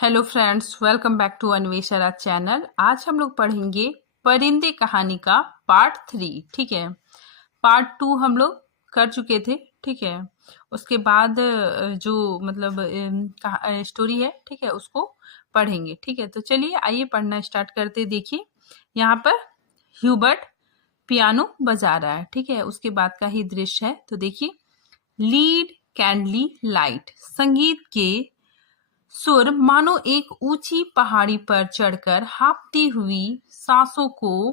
Hello friends, welcome back to Anveshara channel. आज हम लोग पढ़ेंगे परिंदे कहानी का पार्ट 3। ठीक है, पार्ट 2 हम लोग कर चुके थे। ठीक है, उसके बाद जो मतलब स्टोरी है, ठीक है, उसको पढ़ेंगे। ठीक है, तो चलिए आइए पढ़ना स्टार्ट करते। देखिए यहाँ पर ह्यूबर्ट पियानो बजा रहा है। ठीक है, उसके बाद का ही दृश्य है। तो देखिए, लीड कैंडली लाइट, संगीत के सुर मानो एक ऊंची पहाड़ी पर चढ़कर हाँफती हुई सांसों को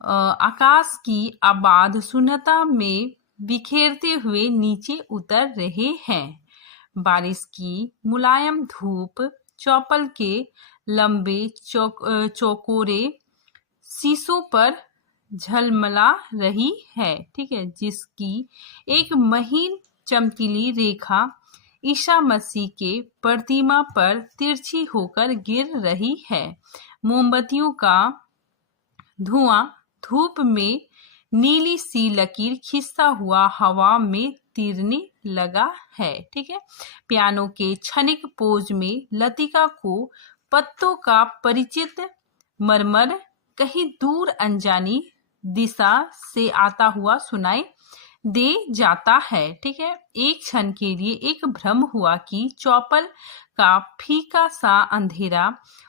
आकाश की आबाद शून्यता में बिखेरते हुए नीचे उतर रहे हैं। बारिश की मुलायम धूप चौपल के लंबे चौकोरे शीशों पर झलमला रही है। ठीक है, जिसकी एक महीन चमकीली रेखा ईसा मसीह के प्रतिमा पर तिरछी होकर गिर रही है। मोमबत्तियों का धुआं धूप में नीली सी लकीर खिंचता हुआ हवा में तीरने लगा है। ठीक है, पियानो के क्षणिक पोज में लतिका को पत्तों का परिचित मरमर कहीं दूर अनजानी दिशा से आता हुआ सुनाई दे जाता है। ठीक है, एक क्षण के लिए एक भ्रम हुआ कि चौपल का फीका सा अंधेरा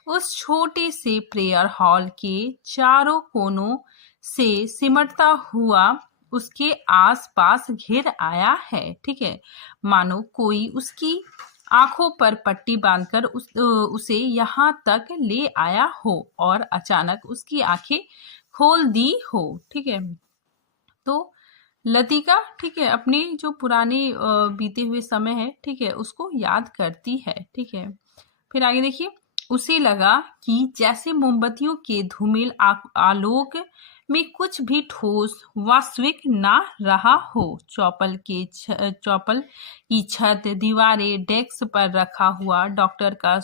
उस छोटे से प्रेयर हॉल के चारों कोनों से सिमटता हुआ उसके आसपास घिर आया है। ठीक है, मानो कोई उसकी आंखों पर पट्टी बांधकर उसे यहाँ तक ले आया हो और अचानक उसकी आंखें खोल दी हो। ठीक है, तो लतिका, ठीक है, अपने जो पुराने बीते हुए समय है, ठीक है, उसको याद करती है। ठीक है, फिर आगे देखिए, उसे लगा कि जैसे मोमबत्तियों के धूमिल आलोक में कुछ भी ठोस वास्तविक ना रहा हो। चौपल की छत, दीवारें, डेस्क पर रखा हुआ डॉक्टर का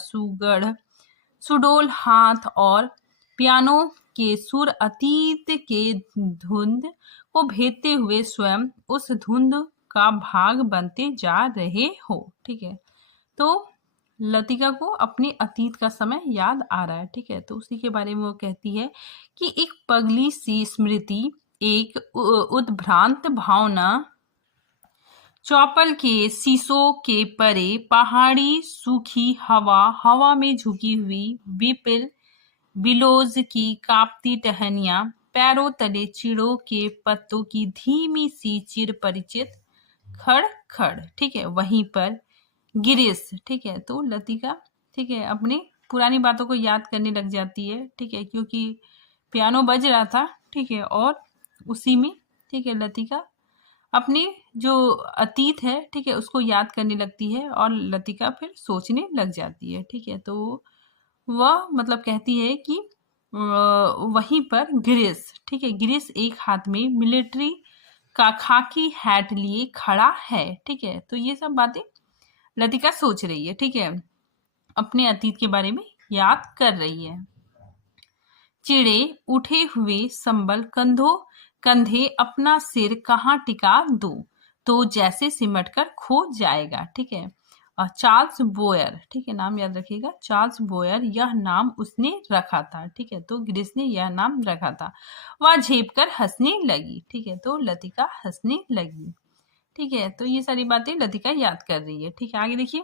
सुडोल हाथ और पियानो के सुर अतीत के धुंध को भेदते हुए स्वयं उस धुंध का भाग बनते जा रहे हो। ठीक है, तो लतिका को अपने अतीत का समय याद आ रहा है। ठीक है, तो उसी के बारे में वो कहती है कि एक पगली सी स्मृति, एक उद्भ्रांत भावना चौपल के शीशों के परे पहाड़ी सूखी हवा में झुकी हुई विपिल बिलोज की कांपती टहनियां, पैरों तले चिड़ों के पत्तों की धीमी सी चिर परिचित खड़ खड़। ठीक है, वहीं पर गिरीश, ठीक है, तो लतिका, ठीक है, अपने पुरानी बातों को याद करने लग जाती है। ठीक है, क्योंकि पियानो बज रहा था। ठीक है, और उसी में, ठीक है, लतिका अपने जो अतीत है, ठीक है, उसको याद करने लगती है और लतिका फिर सोचने लग जाती है। ठीक है, तो वह मतलब कहती है कि वहीं पर गिरीश, ठीक है, गिरीश एक हाथ में मिलिट्री का खाकी हैट लिए खड़ा है। ठीक है, तो ये सब बातें लतिका सोच रही है। ठीक है, अपने अतीत के बारे में याद कर रही है। चिड़े उठे हुए संबल कंधे अपना सिर कहाँ टिका दो तो जैसे सिमट कर खो जाएगा। ठीक है, और चार्ल्स बोयर, ठीक है, नाम याद रखिएगा, चार्ल्स बोयर, यह नाम उसने रखा था। ठीक है, तो गिरीश ने यह नाम रखा था। वह झेप कर हंसने लगी। ठीक है, तो लतिका हंसने लगी। ठीक है, तो ये सारी बातें लतिका याद कर रही है। ठीक है, आगे देखिए,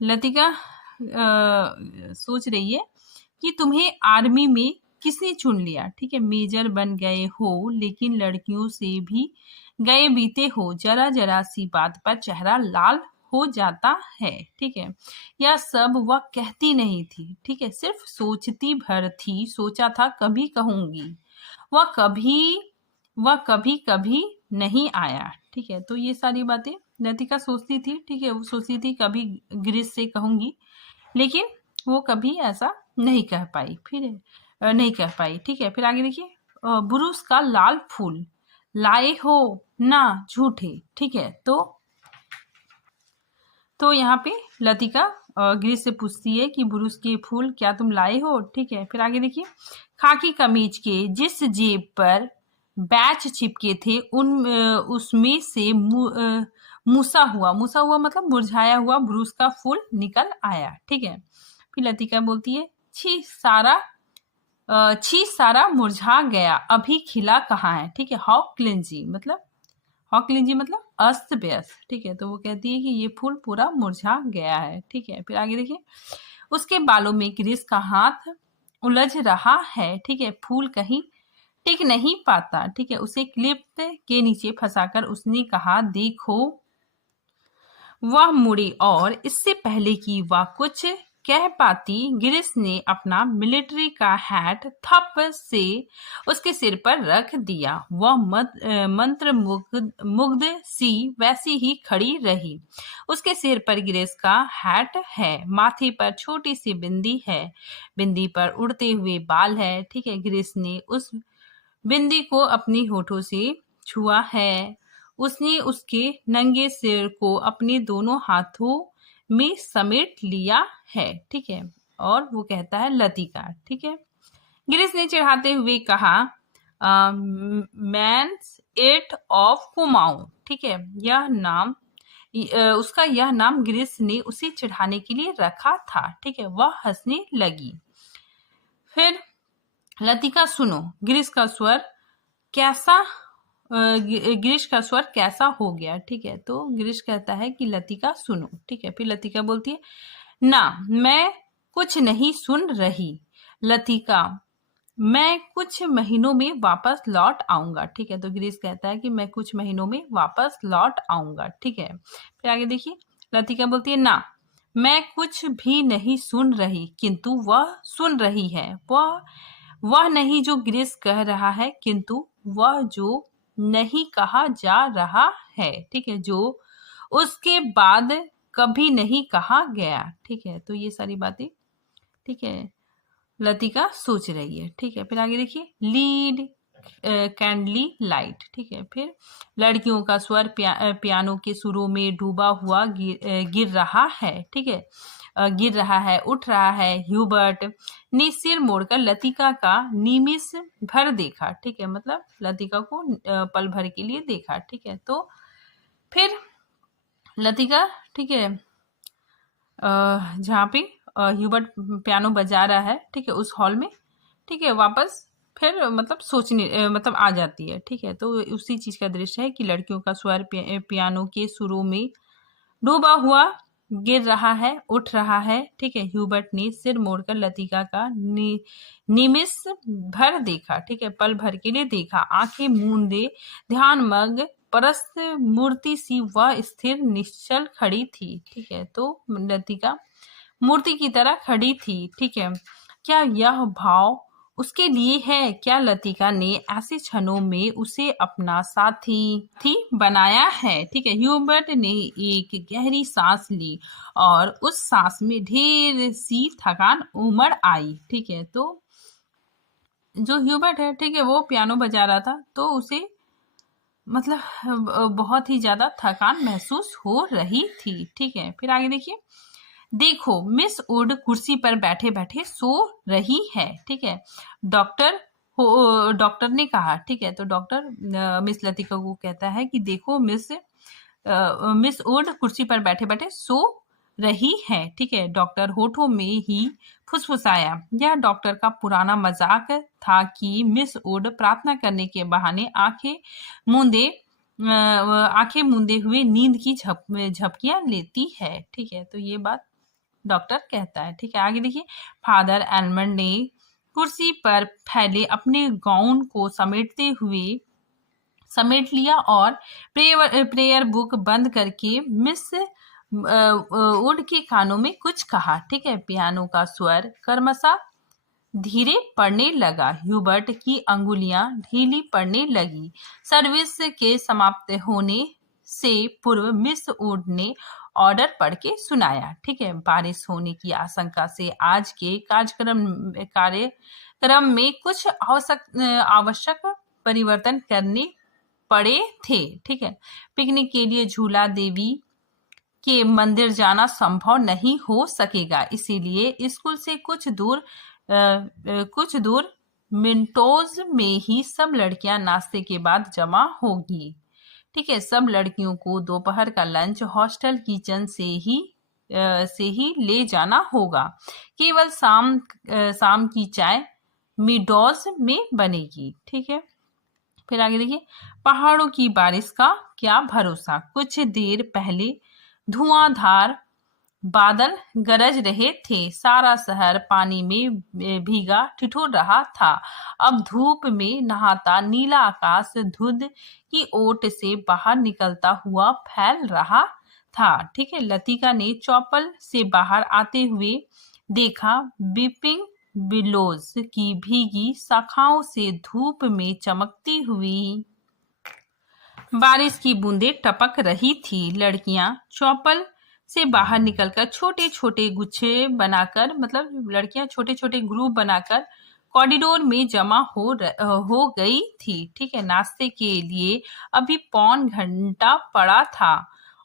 लतिका सोच रही है कि तुम्हें आर्मी में किसने चुन लिया। ठीक है, मेजर बन गए हो, लेकिन लड़कियों से भी गए बीते हो, जरा जरा सी बात पर चेहरा लाल हो जाता है। ठीक है, यह सब वह कहती नहीं थी। ठीक है, सिर्फ सोचती भर थी। सोचा था कभी कहूंगी, वह कभी कभी नहीं आया। ठीक है, तो ये सारी बातें लतिका सोचती थी। ठीक है, वो सोचती थी कभी गिरीश से कहूंगी, लेकिन वो कभी ऐसा नहीं कह पाई। फिर नहीं कह पाई। ठीक है, फिर आगे देखिए, बुरुस का लाल फूल लाए हो ना झूठे। ठीक है, तो यहाँ पे लतिका गिरीश से पूछती है कि बुरुस के फूल क्या तुम लाए हो। ठीक है, फिर आगे देखिए, खाकी कमीज के जिस जेब पर बैच चिपके थे उसमें से मूसा हुआ मतलब मुरझाया हुआ ब्रूस का फूल निकल आया। ठीक है, फिर लतिका बोलती है छी सारा मुरझा गया, अभी खिला कहाँ है। ठीक है, हाउ क्लिंजी मतलब अस्त व्यस्त। ठीक है, तो वो कहती है कि ये फूल पूरा मुरझा गया है। ठीक है, फिर आगे देखिए, उसके बालों में ग्रीस का हाथ उलझ रहा है। ठीक है, फूल कहीं टिक नहीं पाता। ठीक है, उसे क्लिप के नीचे फंसाकर उसने कहा देखो। वह मुड़ी और इससे पहले कि वह कुछ कह पाती, गिरिस ने अपना मिलिट्री का हैट थप से उसके सिर पर रख दिया। वह मंत्र मुग्ध सी वैसी ही खड़ी रही। उसके सिर पर गिरिस का हैट है, माथे पर छोटी सी बिंदी है, बिंदी पर उड़ते हुए बाल है। ठीक है, गिरिस ने उस बिंदी को अपनी होठों से छुआ है। उसने उसके नंगे सिर को अपने दोनों हाथों में समेट लिया है। ठीक है, और वो कहता है लतिका। ठीक है, गिरीश ने चिढ़ाते हुए कहा मैंस एट ऑफ कुमाऊं। ठीक है, उसका यह नाम गिरीश ने उसे चिढ़ाने के लिए रखा था। ठीक है, वह हंसने लगी। फिर लतिका सुनो, गिरीश का स्वर कैसा हो गया। ठीक है, तो गिरीश कहता है कि लतिका सुनो। ठीक है, फिर लतिका बोलती है ना, मैं कुछ नहीं सुन रही। लतिका, मैं कुछ महीनों में वापस लौट आऊंगा। ठीक है, तो गिरीश कहता है कि मैं कुछ महीनों में वापस लौट आऊंगा। ठीक है, फिर आगे देखिए, लतिका बोलती है ना, मैं कुछ भी नहीं सुन रही, किंतु वह सुन रही है। वह नहीं जो गिरीश कह रहा है, किंतु वह जो नहीं कहा जा रहा है। ठीक है, जो उसके बाद कभी नहीं कहा गया। ठीक है, तो ये सारी बातें, ठीक है, लतिका सोच रही है। ठीक है, फिर आगे देखिए, लीड कैंडली लाइट। ठीक है, फिर लड़कियों का स्वर पियानो के सुरों में डूबा हुआ गिर रहा है। ठीक है, गिर रहा है, उठ रहा है। ह्यूबर्ट ने सिर मोड़कर लतिका का निमिष भर देखा। ठीक है, मतलब लतिका को पल भर के लिए देखा। ठीक है, तो फिर लतिका, ठीक है, जहाँ पे ह्यूबर्ट पियानो बजा रहा है, ठीक है, उस हॉल में, ठीक है, वापस फिर मतलब सोचने मतलब आ जाती है। ठीक है, तो उसी चीज का दृश्य है कि लड़कियों का स्वर पियानो के सुरों में डूबा हुआ गिर रहा है, उठ रहा है। ठीक है, ह्यूबर्ट ने सिर मोड़कर लतिका का निमिष भर देखा। ठीक है, पल भर के लिए देखा। आंखें मूंदे ध्यान मग परस्त मूर्ति सी वह स्थिर निश्चल खड़ी थी। ठीक है, तो लतिका मूर्ति की तरह खड़ी थी। ठीक है, क्या यह भाव उसके लिए है? क्या लतिका ने ऐसे क्षणों में उसे अपना साथी थी बनाया है? ठीक है, ह्यूबर्ट ने एक गहरी सांस ली और उस सांस में ढेर सी थकान उमड़ आई। ठीक है, तो जो ह्यूबर्ट है, ठीक है, वो पियानो बजा रहा था, तो उसे मतलब बहुत ही ज्यादा थकान महसूस हो रही थी। ठीक है, फिर आगे देखिए, देखो मिस वुड कुर्सी पर बैठे बैठे सो रही है। ठीक है, डॉक्टर ने कहा। ठीक है, तो डॉक्टर मिस लतिका को कहता है कि देखो मिस वुड कुर्सी पर बैठे बैठे सो रही है। ठीक है, डॉक्टर होठों में ही फुसफुसाया। यह डॉक्टर का पुराना मजाक था कि मिस वुड प्रार्थना करने के बहाने आंखें मूंदे हुए नींद की झपकियां लेती है। ठीक है, तो ये बात डॉक्टर कहता है। ठीक है, आगे देखिए, फादर एलमंड ने कुर्सी पर फैले अपने गाउन को समेट लिया और प्रेयर बुक बंद करके मिस वुड के कानों में कुछ कहा। ठीक है, पियानो का स्वर क्रमशः धीरे पड़ने लगा। ह्यूबर्ट की अंगुलियां ढीली पड़ने लगी। सर्विस के समाप्त होने से पूर्व मिस वुड ने ऑर्डर पढ़ के सुनाया। ठीक है, बारिश होने की आशंका से आज के कार्यक्रम में कुछ आवश्यक परिवर्तन करने पड़े थे। ठीक है, पिकनिक के लिए झूला देवी के मंदिर जाना संभव नहीं हो सकेगा, इसीलिए स्कूल से कुछ दूर मिंटोज में ही सब लड़कियां नाश्ते के बाद जमा होगी। ठीक है। सब लड़कियों को दोपहर का लंच हॉस्टल किचन से ही ले जाना होगा। केवल शाम की चाय मिडोज में बनेगी। ठीक है। फिर आगे देखिए, पहाड़ों की बारिश का क्या भरोसा। कुछ देर पहले धुआंधार बादल गरज रहे थे, सारा शहर पानी में भीगा ठिठुर रहा था। अब धूप में नहाता नीला आकाश धुंध की ओट से बाहर निकलता हुआ फैल रहा था। ठीक है। लतिका ने चौपल से बाहर आते हुए देखा, बीपिंग बिलोज की भीगी शाखाओं से धूप में चमकती हुई बारिश की बूंदें टपक रही थी। लड़कियां चौपल से बाहर निकलकर छोटे छोटे गुच्छे बनाकर, मतलब लड़कियां छोटे छोटे ग्रुप बनाकर कॉरिडोर में जमा हो गई थी। ठीक है। नाश्ते के लिए अभी पौन घंटा पड़ा था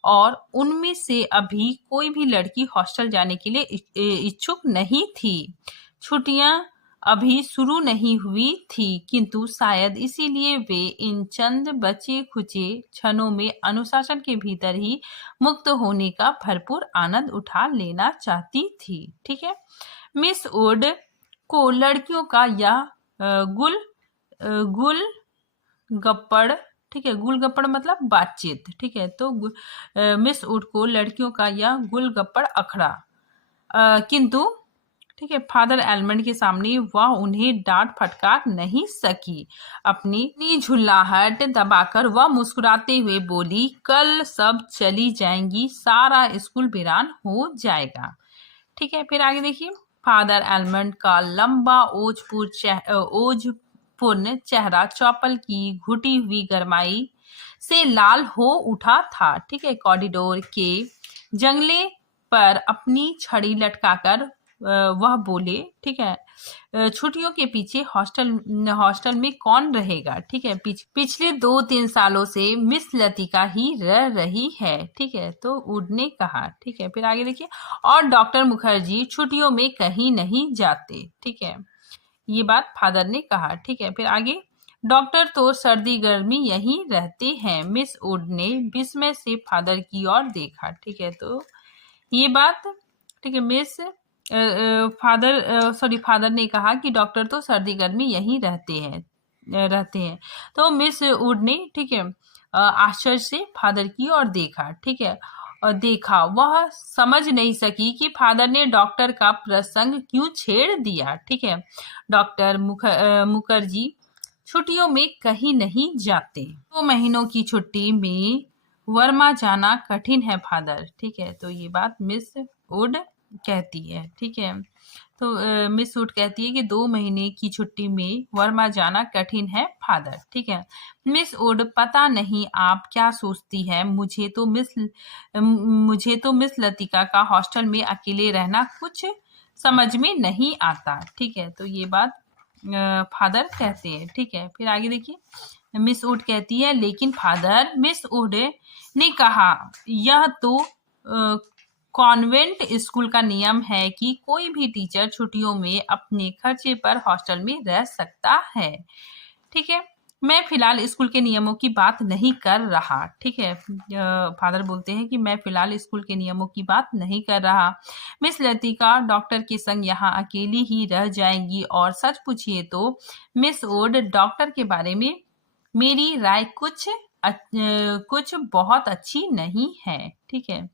और उनमें से अभी कोई भी लड़की हॉस्टल जाने के लिए इच्छुक नहीं थी। छुट्टियां अभी शुरू नहीं हुई थी, किंतु शायद इसीलिए वे इन चंद बचे खुचे क्षणों में अनुशासन के भीतर ही मुक्त होने का भरपूर आनंद उठा लेना चाहती थी। ठीक है। मिस वुड को लड़कियों का यह गुल गप्पड़, ठीक है, गुल गप्पड़ मतलब बातचीत। ठीक है। तो मिस वुड को लड़कियों का यह गुल गप्पड़ अखड़ा, किंतु ठीक है, फादर एलमंड के सामने वह उन्हें डांट फटकार नहीं सकी। अपनी झुल्लाहट दबाकर वह मुस्कुराते हुए बोली, कल सब चली जाएंगी, सारा स्कूल वीरान हो जाएगा। ठीक है। फिर आगे देखिए, फादर एलमंड का लंबा ओजपूर्ण चेहरा चौपल की घुटी हुई गरमाई से लाल हो उठा था। ठीक है। कॉरिडोर के जंगले पर अपनी छड़ी लटकाकर वह बोले, ठीक है, छुट्टियों के पीछे हॉस्टल में कौन रहेगा। ठीक है। पिछले 2-3 सालों से मिस लतिका ही रह रही है। ठीक है। तो वुड ने कहा। ठीक है। फिर आगे देखिए, और डॉक्टर मुखर्जी छुट्टियों में कहीं नहीं जाते। ठीक है। ये बात फादर ने कहा। ठीक है। फिर आगे, डॉक्टर तो सर्दी गर्मी यहीं रहते हैं। मिस वुड ने विस्मय से फादर की ओर देखा। ठीक है। तो ये बात, ठीक है, फादर ने कहा कि डॉक्टर तो सर्दी गर्मी यहीं रहते हैं। तो मिस वुड ने, ठीक है, आश्चर्य से फादर की ओर देखा। ठीक है। और देखा, वह समझ नहीं सकी कि फादर ने डॉक्टर का प्रसंग क्यों छेड़ दिया। ठीक है। डॉक्टर मुखर्जी छुट्टियों में कहीं नहीं जाते। 2 महीनों की छुट्टी में वर्मा जाना कठिन है फादर। ठीक है। तो ये बात मिस वुड कहती है। ठीक है। तो मिस वुड कहती है कि 2 महीने की छुट्टी में वर्मा जाना कठिन है फादर। ठीक है। मिस वुड, पता नहीं आप क्या सोचती है, मुझे तो मिस लतिका का हॉस्टल में अकेले रहना कुछ समझ में नहीं आता। ठीक है। तो ये बात फादर कहते हैं। ठीक है। फिर आगे देखिए, मिस वुड कहती है, लेकिन फादर, मिस वुड ने कहा, यह तो कॉन्वेंट स्कूल का नियम है कि कोई भी टीचर छुट्टियों में अपने खर्चे पर हॉस्टल में रह सकता है। ठीक है। मैं फिलहाल स्कूल के नियमों की बात नहीं कर रहा। ठीक है। फादर बोलते हैं कि मैं फिलहाल स्कूल के नियमों की बात नहीं कर रहा। मिस लतिका डॉक्टर के संग यहाँ अकेली ही रह जाएंगी, और सच पूछिए तो मिस वुड, डॉक्टर के बारे में मेरी राय कुछ बहुत अच्छी नहीं है। ठीक है।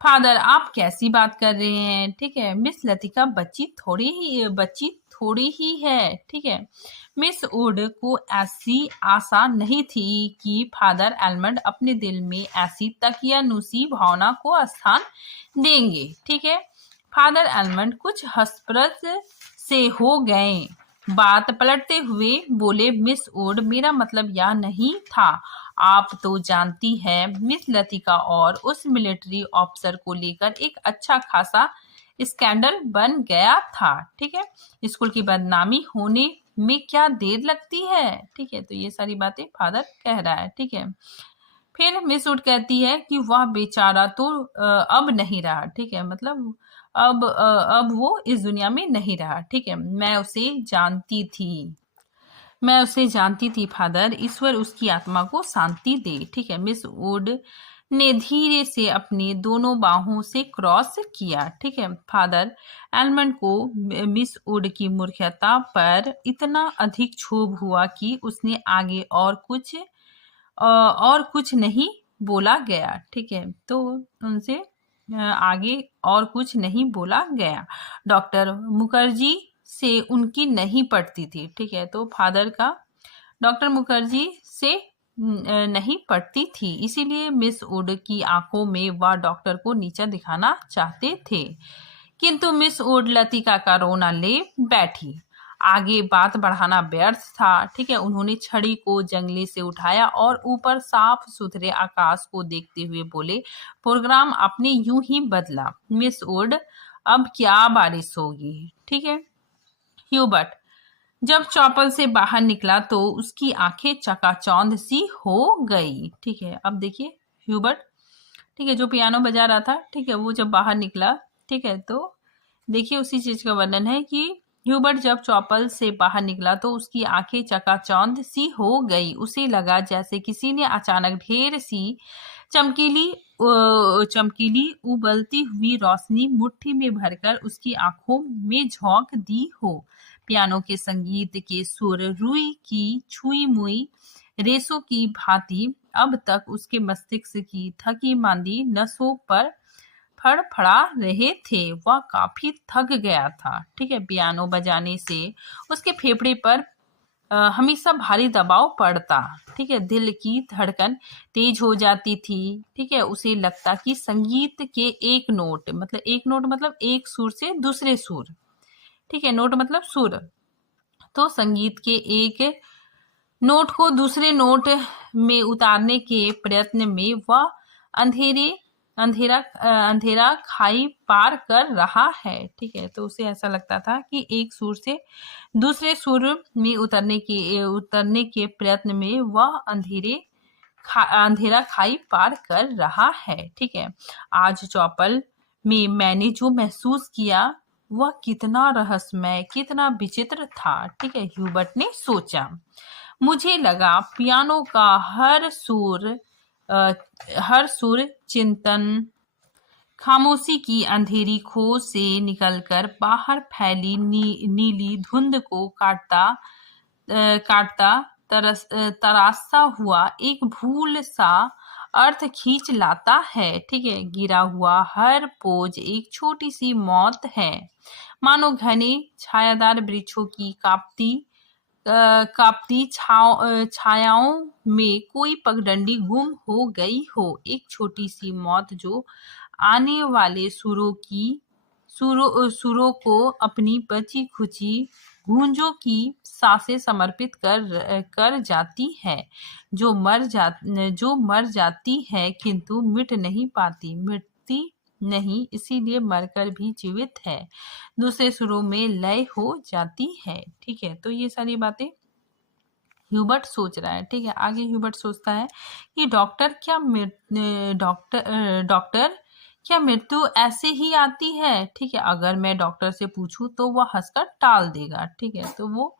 फादर, आप कैसी बात कर रहे हैं। ठीक है। मिस लतिका बच्ची थोड़ी ही है। ठीक है। मिस वुड को ऐसी आशा नहीं थी कि फादर एलमंड अपने दिल में ऐसी तकियानुसी भावना को स्थान देंगे। ठीक है। फादर एलमंड कुछ हसप्रस से हो गए। बात पलटते हुए बोले, मिस वुड, मेरा मतलब यह नहीं था। आप तो जानती है, मिस लतिका और उस मिलिट्री ऑफिसर को लेकर एक अच्छा खासा स्कैंडल बन गया था। ठीक है। स्कूल की बदनामी होने में क्या देर लगती है। ठीक है। तो ये सारी बातें फादर कह रहा है। ठीक है। फिर मिस वुड कहती है कि वह बेचारा तो अब नहीं रहा। ठीक है। मतलब अब वो इस दुनिया में नहीं रहा। ठीक है। मैं उसे जानती थी। मैं उसे जानती थी फादर, ईश्वर उसकी आत्मा को शांति दे। ठीक है, मिस वुड ने धीरे से अपनी दोनों बाहों से क्रॉस किया। ठीक है, फादर एलमंड को मिस वुड की मूर्खता पर इतना अधिक क्षोभ हुआ कि उसने आगे और कुछ नहीं बोला गया। ठीक है, तो उनसे आगे और कुछ नहीं बोला गया। डॉक्टर मुखर्जी से उनकी नहीं पड़ती थी। ठीक है, तो फादर का डॉक्टर मुखर्जी से नहीं पड़ती थी, इसीलिए मिस वुड की आंखों में वह डॉक्टर को नीचा दिखाना चाहते थे। किंतु मिस वुड लतिका का रोना ले बैठी। आगे बात बढ़ाना व्यर्थ था। ठीक है, उन्होंने छड़ी को जंगले से उठाया और ऊपर साफ सुथरे आकाश को देखते हुए बोले, प्रोग्राम आपने यूं ही बदला मिस वुड, अब क्या बारिश होगी। ठीक है, ह्यूबर्ट जब चौपल से बाहर निकला तो उसकी आंखें चकाचौंध सी हो गई। ठीक है, अब देखिए ह्यूबर्ट, ठीक है, जो पियानो बजा रहा था, ठीक है, वो जब बाहर निकला, ठीक है, तो देखिए उसी चीज का वर्णन है कि ह्यूबर्ट जब चौपल से बाहर निकला तो उसकी आंखें चकाचौंध सी हो गई। उसे लगा जैसे किसी ने अचानक ढेर सी चमकीली उबलती हुई रोशनी मुट्ठी में भरकर उसकी आंखों में झोंक दी हो। पियानो के संगीत के सुर रुई की छुई मुई रेसों की भांति अब तक उसके मस्तिष्क की थकी मांदी नसों पर फड़फड़ा रहे थे। वह काफी थक गया था। ठीक है, पियानो बजाने से उसके फेफड़े पर हमेशा भारी दबाव पड़ता। ठीक है, दिल की धड़कन तेज हो जाती थी। ठीक है, उसे लगता कि संगीत के एक नोट मतलब एक सुर से दूसरे सुर, ठीक है, नोट मतलब सुर, तो संगीत के एक नोट को दूसरे नोट में उतारने के प्रयत्न में वह अंधेरा खाई पार कर रहा है। ठीक है, तो उसे ऐसा लगता था कि एक सुर से दूसरे सुर में उतरने के प्रयत्न में वह अंधेरा खाई पार कर रहा है। ठीक है, आज चौपल में मैंने जो महसूस किया वह कितना रहस्यमय, कितना विचित्र था। ठीक है, ह्यूबर्ट ने सोचा। मुझे लगा पियानो का हर सुर चिंतन खामोशी की अंधेरी खो से निकलकर बाहर फैली नीली धुंध को काटता तराशता हुआ एक भूल सा अर्थ खींच लाता है। ठीक है, गिरा हुआ हर पोज एक छोटी सी मौत है, मानो घने छायादार वृक्षों की कांपती छायाओं में कोई पगडंडी गुम हो गई हो। एक छोटी सी मौत जो आने वाले सुरों को अपनी बची खुची गूंजों की सांसें समर्पित कर जाती है, जो मर जाती है किंतु मिट नहीं पाती, मिटती नहीं, इसीलिए मरकर भी जीवित है, दूसरे सुरों में लय हो जाती है। ठीक है, तो ये सारी बातें ह्यूबर्ट सोच रहा है। ठीक है, आगे ह्यूबर्ट सोचता है कि डॉक्टर क्या मृत्यु ऐसे ही आती है। ठीक है, अगर मैं डॉक्टर से पूछूं तो वह हंसकर टाल देगा। ठीक है, तो वो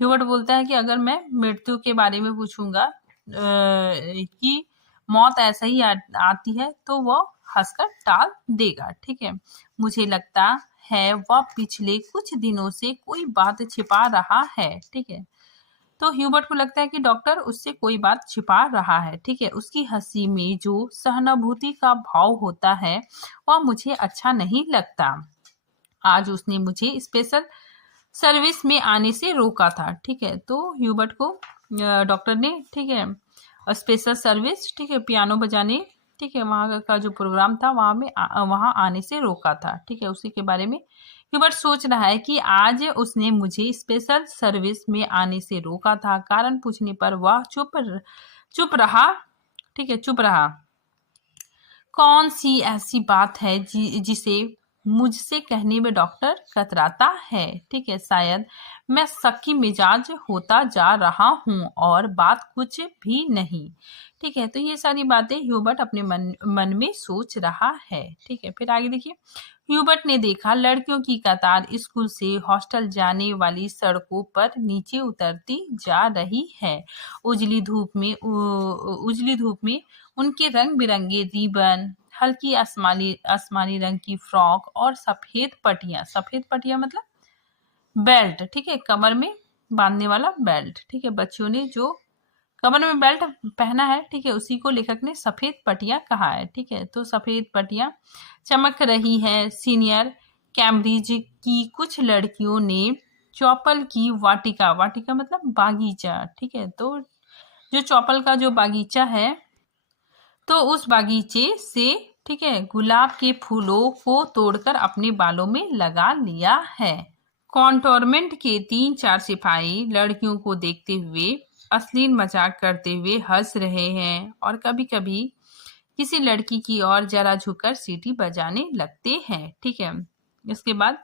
ह्यूबर्ट बोलता है कि अगर मैं मृत्यु के बारे में पूछूंगा कि मौत ऐसा ही आती है तो वह हंसकर टाल देगा। ठीक है, मुझे लगता है वह पिछले कुछ दिनों से कोई बात छिपा रहा है। ठीक है, तो ह्यूबर्ट को लगता है कि डॉक्टर उससे कोई बात छिपा रहा है। ठीक है, उसकी हंसी में जो सहानुभूति का भाव होता है वह मुझे अच्छा नहीं लगता। आज उसने मुझे स्पेशल सर्विस में आने से रोका था। ठीक है, तो ह्यूबर्ट को डॉक्टर ने, ठीक है, स्पेशल सर्विस, ठीक है, पियानो बजाने, ठीक है, वहाँ का जो प्रोग्राम था वहाँ आने से रोका था। ठीक है, उसी के बारे में ह्यूबर्ट सोच रहा है कि आज उसने मुझे स्पेशल सर्विस में आने से रोका था। कारण पूछने पर वह चुप रहा। ठीक है, चुप रहा। कौन सी ऐसी बात है जिसे मुझसे कहने में डॉक्टर कतराता है। ठीक है, शायद मैं शक्की मिजाज होता जा रहा हूँ और बात कुछ भी नहीं। ठीक है, तो ये सारी बातें ह्यूबर्ट अपने मन में सोच रहा है। ठीक है, फिर आगे देखिए। ह्यूबर्ट ने देखा लड़कियों की कतार स्कूल से हॉस्टल जाने वाली सड़कों पर नीचे उतरती जा रही है। उजली धूप में उनके रंग बिरंगे रिबन, हल्की आसमानी आसमानी रंग की फ्रॉक और सफेद पट्टियां मतलब बेल्ट। ठीक है, कमर में बांधने वाला बेल्ट। ठीक है, बच्चों ने जो कमर में बेल्ट पहना है, ठीक है, उसी को लेखक ने सफेद पट्टियां कहा है। ठीक है, तो सफेद पट्टियां चमक रही है। सीनियर कैम्ब्रिज की कुछ लड़कियों ने चौपल की वाटिका मतलब बागीचा। ठीक है, तो जो चौपल का जो बागीचा है, तो उस बागीचे से, ठीक है, गुलाब के फूलों को तोड़कर अपने बालों में लगा लिया है। कॉन्टोरमेंट के 3-4 सिपाही लड़कियों को देखते हुए अश्लील मजाक करते हुए हंस रहे हैं और कभी कभी किसी लड़की की ओर जरा झुककर सीटी बजाने लगते हैं। ठीक है, इसके बाद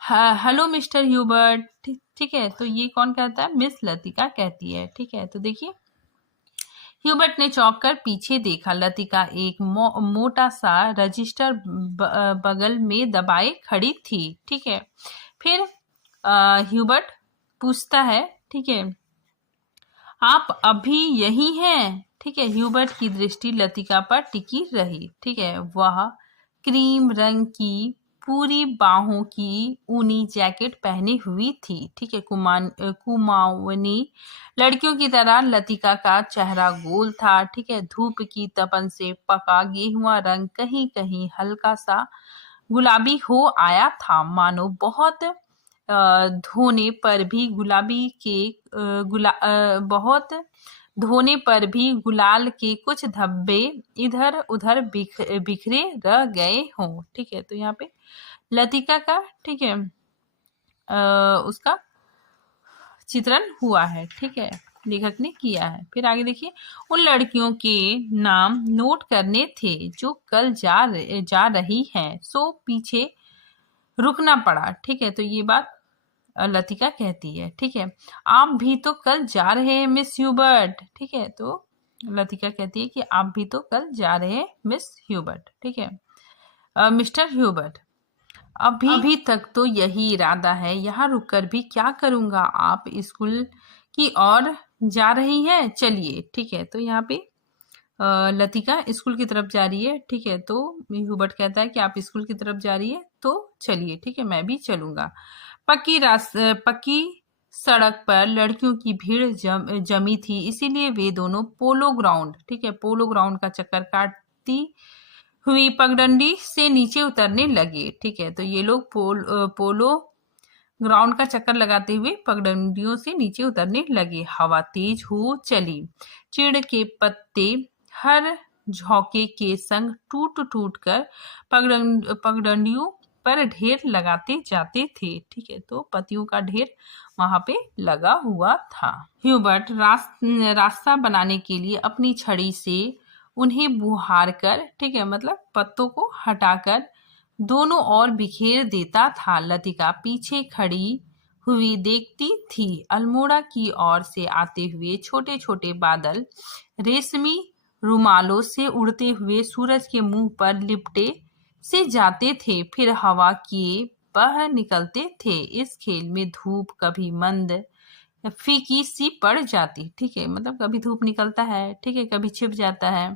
हेलो मिस्टर ह्यूबर्ट। ठीक है, तो ये कौन कहता है? मिस लतिका कहती है। ठीक है, तो देखिए, ह्यूबर्ट ने चौंक कर पीछे देखा। लतिका एक मोटा सा रजिस्टर बगल में दबाए खड़ी थी। ठीक है, फिर ह्यूबर्ट पूछता है, ठीक है, आप अभी यही हैं? ठीक है, ह्यूबर्ट की दृष्टि लतिका पर टिकी रही। ठीक है, वह क्रीम रंग की पूरी बाहों की ऊनी जैकेट पहनी हुई थी। ठीक है, कुमाऊनी लड़कियों की तरह लतिका का चेहरा गोल था। ठीक है, धूप की तपन से पका गेहुआ रंग कहीं कहीं हल्का सा गुलाबी हो आया था, मानो बहुत धोने पर भी बहुत धोने पर भी गुलाल के कुछ धब्बे इधर उधर बिखरे रह गए हों। ठीक है, तो यहाँ पे लतिका का, ठीक है, उसका चित्रण हुआ है। ठीक है, लेखक ने किया है। फिर आगे देखिए, उन लड़कियों के नाम नोट करने थे जो कल जा रही हैं, सो पीछे रुकना पड़ा। ठीक है, तो ये बात लतिका कहती है। ठीक है, आप भी तो कल जा रहे हैं मिस ह्यूबर्ट। ठीक है, तो लतिका कहती है कि आप भी तो कल जा रहे हैं मिस ह्यूबर्ट। ठीक है, मिस्टर ह्यूबर्ट, अभी तक तो यही इरादा है, यहाँ रुककर भी क्या करूँगा। आप स्कूल की ओर जा रही हैं, चलिए। ठीक है, तो यहाँ पे लतिका स्कूल की तरफ जा रही है। ठीक है, तो ह्यूबर्ट कहता है कि आप स्कूल की तरफ जा रही है तो चलिए। ठीक है, मैं भी चलूँगा। पक्की सड़क पर लड़कियों की भीड़ जमी थी, इसीलिए वे दोनों पोलो ग्राउंड, ठीक है, पोलो ग्राउंड का चक्कर काटती हुई पगडंडी से नीचे उतरने लगे। ठीक है, तो ये लोग पोलो ग्राउंड का चक्कर लगाते हुए पगडंडियों से नीचे उतरने लगे। हवा तेज हो चली। चीड़ के पत्ते हर झोंके के संग टूट टूट कर पगडंडियों पर ढेर लगाते जाते थे। ठीक है, तो पत्तियों का ढेर वहां पे लगा हुआ था। ह्यूबर्ट रास्ता बनाने के लिए अपनी छड़ी से उन्हें बुहार कर, ठीक है, मतलब पत्तों को हटाकर दोनों ओर बिखेर देता था। लतिका पीछे खड़ी हुई देखती थी। अल्मोड़ा की ओर से आते हुए छोटे छोटे बादल रेशमी रुमालों से उड़ते हुए सूरज के मुंह पर लिपटे से जाते थे, फिर हवा किए बह निकलते थे। इस खेल में धूप कभी मंद फीकी सी पड़ जाती। ठीक है, मतलब कभी धूप निकलता है, ठीक है, कभी छिप जाता है,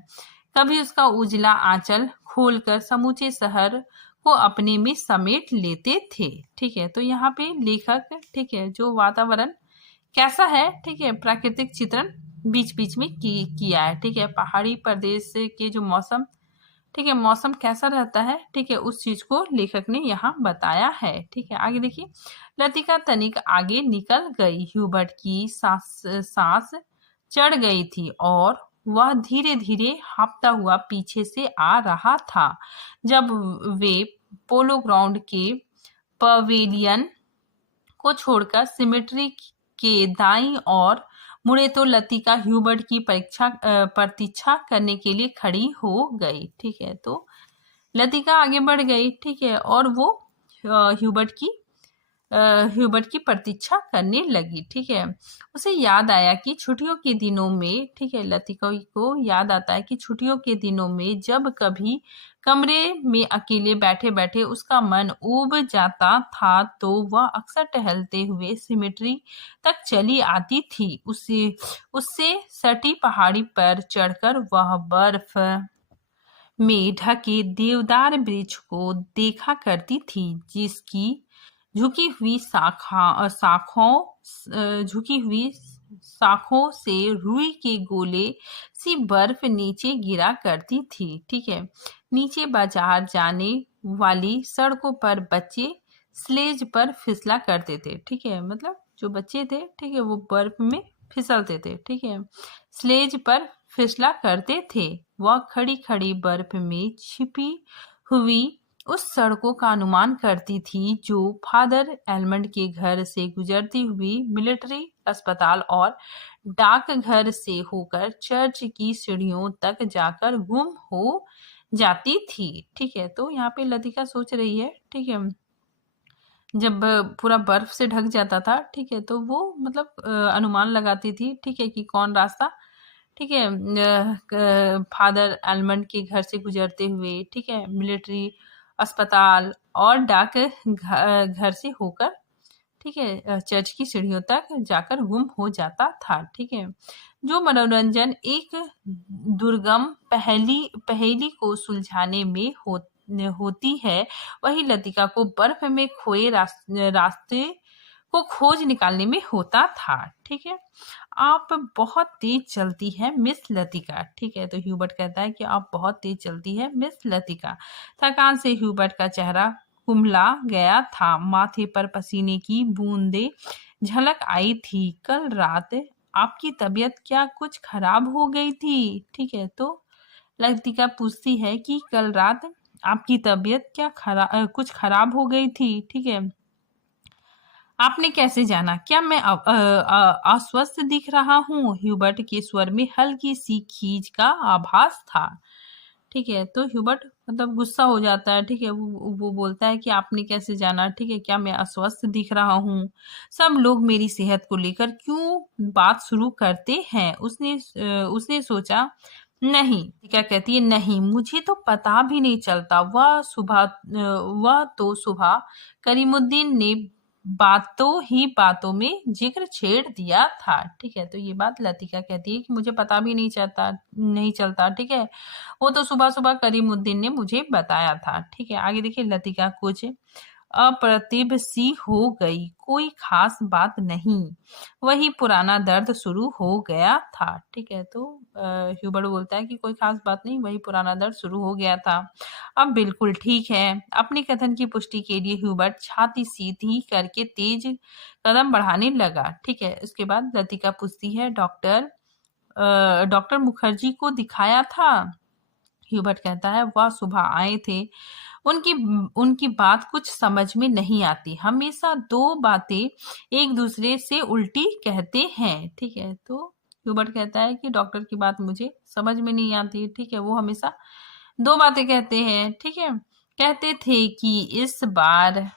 कभी उसका उजला आंचल खोलकर समूचे शहर को अपने में समेट लेते थे। ठीक है, तो यहाँ पे लेखक, ठीक है, जो वातावरण कैसा है, ठीक है, प्राकृतिक चित्रण बीच बीच में किया है। ठीक है, पहाड़ी प्रदेश के जो मौसम, ठीक है, मौसम कैसा रहता है, ठीक है, उस चीज को लेखक ने यहाँ बताया है। ठीक है, आगे देखिए, लतिका तनिक आगे निकल गई। ह्यूबर्ट की सांस चढ़ गई थी और वह धीरे धीरे हाँफता हुआ पीछे से आ रहा था। जब वे पोलो ग्राउंड के पवेलियन को छोड़कर सिमेट्री के दाईं ओर मुड़े तो लतिका ह्यूबर्ट की प्रतीक्षा करने के लिए खड़ी हो गई। ठीक है, तो लतिका आगे बढ़ गई, ठीक है, और वो ह्यूबर्ट की प्रतीक्षा करने लगी, ठीक है। उसे याद आया कि छुट्टियों के दिनों में, ठीक है, लतिका को याद आता है कि छुट्टियों के दिनों में जब कभी कमरे में अकेले बैठे बैठे उसका मन ऊब जाता था तो वह अक्सर टहलते हुए सिमेट्री तक चली आती थी। उससे उससे सटी पहाड़ी पर चढ़कर वह बर्फ में ढके देवदार वृक्ष को देखा करती थी, जिसकी झुकी हुई झुकी हुई शाखों से रुई के गोले सी बर्फ नीचे गिरा करती थी, ठीक है। नीचे बाजार जाने वाली सड़कों पर बच्चे स्लेज पर फिसला करते थे, ठीक है, मतलब जो बच्चे थे, ठीक है, वो बर्फ में फिसलते थे, ठीक है, स्लेज पर फिसला करते थे। वह खड़ी खड़ी बर्फ में छिपी हुई उस सड़कों का अनुमान करती थी जो फादर एलमंड के घर से गुजरती हुई मिलिट्री अस्पताल और डाकघर से होकर चर्च की सीढ़ियों तक जाकर गुम हो जाती थी, ठीक है। तो यहाँ पे लतिका सोच रही है, ठीक है, जब पूरा बर्फ से ढक जाता था, ठीक है, तो वो मतलब अनुमान लगाती थी, ठीक है, कि कौन रास्ता, ठीक है, फादर आलमंड के घर से गुजरते हुए, ठीक है, मिलिट्री अस्पताल और डाक घर से होकर, ठीक है, चर्च की सीढ़ियों तक जाकर गुम हो जाता था, ठीक है। जो मनोरंजन एक दुर्गम पहेली को सुलझाने में होती है, वही लतिका को बर्फ में खोए रास्ते को खोज निकालने में होता था, ठीक है। आप बहुत तेज चलती है मिस लतिका, ठीक है, तो ह्यूबर्ट कहता है कि आप बहुत तेज चलती है मिस लतिका। थकान से ह्यूबर्ट का चेहरा कुम्हला गया था, माथे पर पसीने की बूंदें झलक आई थी। कल रात आपकी तबीयत क्या कुछ खराब हो गई थी, ठीक है, तो लतिका पूछती है कि कल रात आपकी तबीयत क्या कुछ खराब हो गई थी, ठीक है, आपने कैसे जाना? क्या मैं अस्वस्थ दिख रहा हूँ? ह्यूबर्ट के स्वर में हल्की सी खींच का आभास था, ठीक है। तो ह्यूबर्ट मतलब गुस्सा हो जाता है, ठीक है, वो बोलता है कि आपने कैसे जाना, ठीक है, क्या मैं अस्वस्थ दिख रहा हूँ? सब लोग मेरी सेहत को लेकर क्यों बात शुरू करते हैं? उसने सोचा। नहीं, क्या कहती है, नहीं, मुझे तो पता भी नहीं चलता। वह तो सुबह करीमुद्दीन ने बातों ही बातों में जिक्र छेड़ दिया था, ठीक है। तो ये बात लतिका कहती है कि मुझे पता भी नहीं चलता, ठीक है, वो तो सुबह सुबह करीमुद्दीन ने मुझे बताया था, ठीक है। आगे देखिए, लतिका कुछ अप्रतिभ सी हो गई, कोई खास बात नहीं, वही पुराना दर्द शुरू हो गया था, ठीक है। तो ह्यूबर्ट बोलता है कि कोई खास बात नहीं, वही पुराना दर्द शुरू हो गया था, अब बिल्कुल ठीक है। अपने कथन की पुष्टि के लिए ह्यूबर्ट छाती सीधी करके तेज कदम बढ़ाने लगा, ठीक है। उसके बाद लतिका पूछती है, डॉक्टर मुखर्जी को दिखाया था? ह्यूबर्ट कहता है, वह सुबह आए थे, उनकी उनकी बात कुछ समझ में नहीं आती, हमेशा दो बातें एक दूसरे से उल्टी कहते हैं, ठीक है। तो ह्यूबर्ट कहता है कि डॉक्टर की बात मुझे समझ में नहीं आती, ठीक है, वो हमेशा दो बातें कहते हैं, ठीक है। कहते थे कि इस बार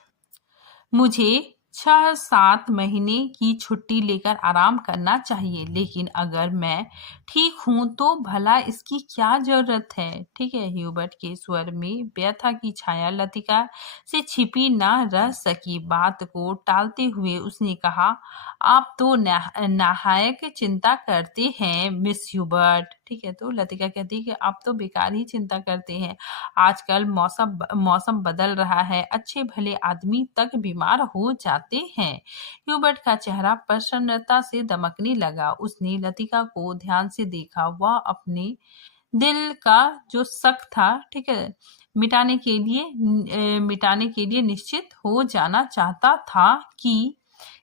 मुझे 6-7 महीने की छुट्टी लेकर आराम करना चाहिए, लेकिन अगर मैं ठीक हूं तो भला इसकी क्या जरूरत है, ठीक है। ह्यूबर्ट के स्वर में व्यथा की छाया लतिका से छिपी ना रह सकी। बात को टालते हुए उसने कहा, आप तो नाहायक चिंता करते हैं मिस ह्यूबर्ट, ठीक है। तो लतिका कहती है कि आप तो बेकार ही चिंता करते हैं, आजकल मौसम बदल रहा है, अच्छे भले आदमी तक बीमार हो जाते हैं। ह्यूबर्ट का चेहरा प्रसन्नता से दमकने लगा, उसने लतिका को ध्यान से देखा, वह अपने दिल का जो शक था, ठीक है, मिटाने के लिए निश्चित हो जाना चाहता था कि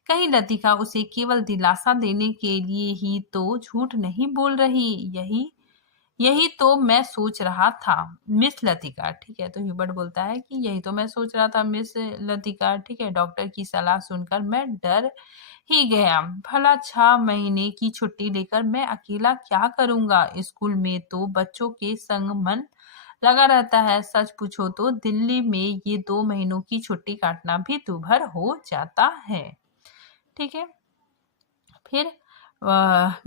कहीं लतिका उसे केवल दिलासा देने के लिए ही तो झूठ नहीं बोल रही। यही यही तो मैं सोच रहा था मिस लतिका, ठीक है। तो ह्यूबर्ट बोलता है कि यही तो मैं सोच रहा था मिस लतिका, ठीक है, डॉक्टर की सलाह सुनकर मैं डर ही गया, भला 6 महीने की छुट्टी लेकर मैं अकेला क्या करूंगा? स्कूल में तो बच्चों के संग मन लगा रहता है। सच पूछो तो दिल्ली में ये 2 महीनों की छुट्टी काटना भी दूभर हो जाता है। ठीक है, फिर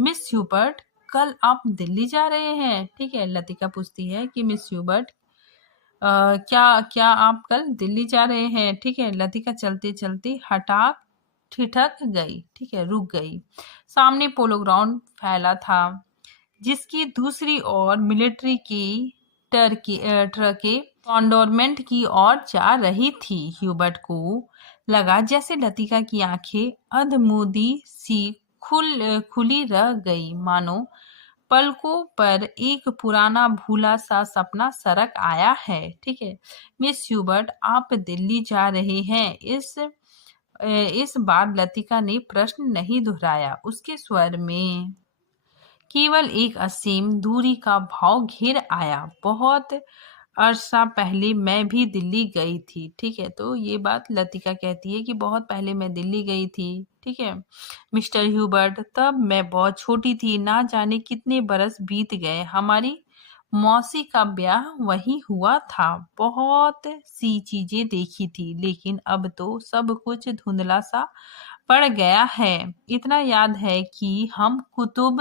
मिस ह्यूबर्ट कल आप दिल्ली जा रहे हैं? ठीक है, लतिका पूछती है कि मिस ह्यूबर्ट क्या क्या आप कल दिल्ली जा रहे हैं? ठीक है, लतिका चलते चलते हठात ठिठक गई। ठीक है, रुक गई। सामने पोलो ग्राउंड फैला था, जिसकी दूसरी ओर मिलिट्री की ट्रकें कॉन्डोरमेंट की ओर जा रही थी। ह्यूबर्ट को लगा जैसे लतिका की आंखें अधमूदी सी खुली रह गई, मानो पलकों पर एक पुराना भूला सा सपना सरक आया है। ठीक है, मिस ह्यूबर्ट आप दिल्ली जा रहे हैं? इस बार लतिका ने प्रश्न नहीं दोहराया। उसके स्वर में केवल एक असीम दूरी का भाव घेर आया। बहुत अरसा पहले मैं भी दिल्ली गई थी। ठीक है, तो ये बात लतिका कहती है कि बहुत पहले मैं दिल्ली गई थी। ठीक है मिस्टर ह्यूबर्ट, तब मैं बहुत छोटी थी, ना जाने कितने बरस बीत गए। हमारी मौसी का ब्याह वहीं हुआ था। बहुत सी चीजें देखी थी, लेकिन अब तो सब कुछ धुंधला सा पड़ गया है। इतना याद है कि हम कुतुब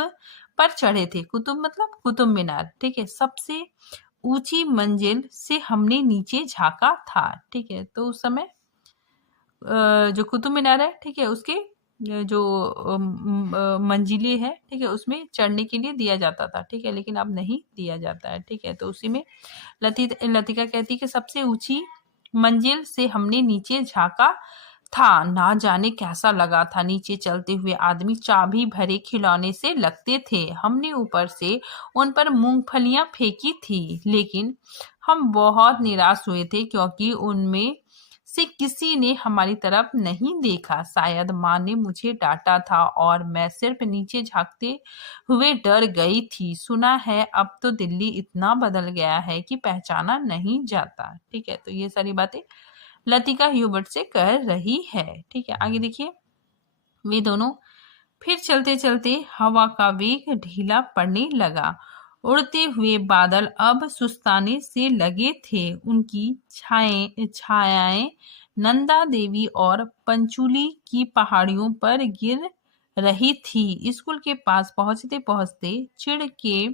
पर चढ़े थे। कुतुब मतलब कुतुब मीनार। ठीक है, सबसे ऊंची मंजिल से हमने नीचे झांका था। ठीक है, तो उस समय जो कुतुब मीनार है, ठीक है, उसके जो मंजिलें है, ठीक है, उसमें चढ़ने के लिए दिया जाता था। ठीक है, लेकिन अब नहीं दिया जाता है। ठीक है, तो उसी में लतिका कहती है कि सबसे ऊंची मंजिल से हमने नीचे झांका था। ना जाने कैसा लगा था। नीचे चलते हुए आदमी चाबी भरे खिलौने से लगते थे। हमने ऊपर से उन पर मूंगफलियां फेंकी थी, लेकिन हम बहुत निराश हुए थे क्योंकि उनमें से किसी ने हमारी तरफ नहीं देखा। शायद माँ ने मुझे डांटा था और मैं सिर्फ नीचे झांकते हुए डर गई थी। सुना है अब तो दिल्ली इतना बदल गया है कि पहचाना नहीं जाता। ठीक है, तो ये सारी बातें लतिका ह्यूबर्ट से कह रही है। ठीक है, आगे देखिए। वे दोनों फिर चलते चलते हवा का वेग ढीला पड़ने लगा। उड़ते हुए बादल अब सुस्ताने से लगे थे। उनकी छायाएं नंदा देवी और पंचुली की पहाड़ियों पर गिर रही थी। स्कूल के पास पहुंचते पहुंचते चिड़ के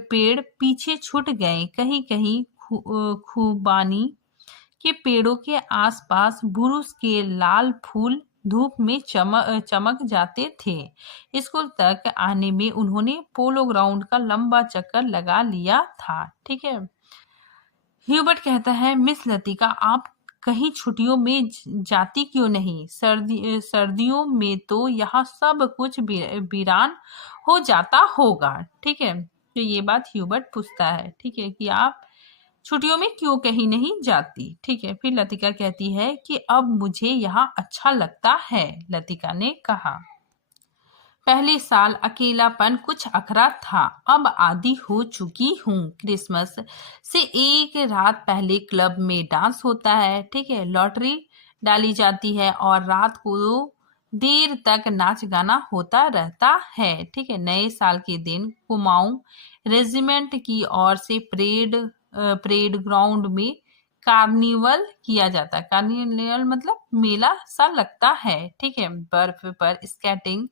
पेड़ पीछे छूट गए। कहीं कहीं खुबानी के पेड़ों के आसपास बुरुस के लाल फूल धूप में चमक जाते थे। स्कूल तक आने में उन्होंने पोलो ग्राउंड का लंबा चक्कर लगा लिया था। ठीक है, ह्यूबर्ट कहता है मिस लतिका, आप कहीं छुट्टियों में जाती क्यों नहीं? सर्दियों में तो यहाँ सब कुछ वीरान हो जाता होगा। ठीक है, तो ये बात ह्यूबर्ट पूछता है। ठीक है, कि आप छुट्टियों में क्यों कहीं नहीं जाती? ठीक है, फिर लतिका कहती है कि अब मुझे यहाँ अच्छा लगता है। लतिका ने कहा, पहले साल अकेलापन कुछ अखरा था, अब आदी हो चुकी हूँ। क्रिसमस से एक रात पहले क्लब में डांस होता है। ठीक है, लॉटरी डाली जाती है और रात को देर तक नाच गाना होता रहता है। ठीक है, नए साल के दिन कुमाऊं रेजिमेंट की ओर से परेड ग्राउंड में कार्निवल किया जाता है। कार्निवल मतलब मेला सा लगता है। ठीक है, बर्फ पर स्केटिंग